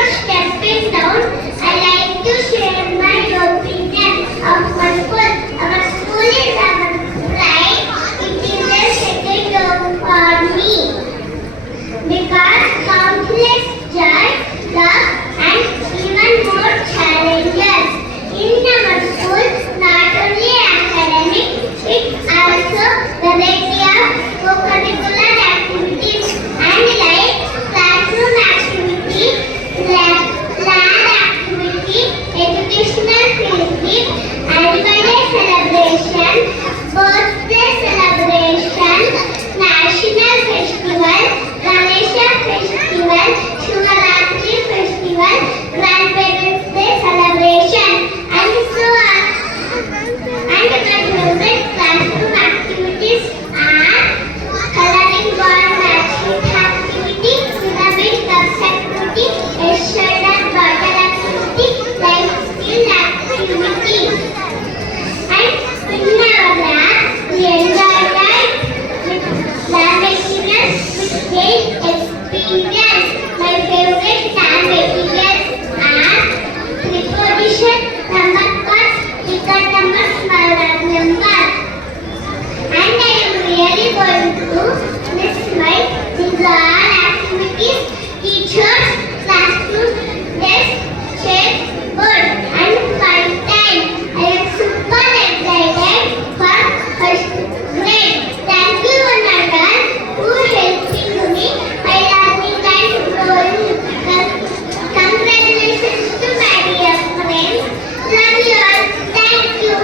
before stepping down, I like to share my opinion of my school. Our school is our pride. It is a second home for me because countless joy, love, and even more challenges. In our school, not only academic, it also variety of co-curricular activities and like classroom activity, lab activity, educational field trip, annual day celebration, birthday celebration, national festival, Ganesha festival, Shivaratri festival, grandparents day celebration, and so on. And my favorite classroom activities are coloring ball matching activity, pyramid cups activity, a shoulder bottle activity, life skill activity. And in our lab, we enjoy life with lab materials with great experience. My favorite lab materials are preposition, number cards, ticket number, small number. And I am really going to miss my these are activities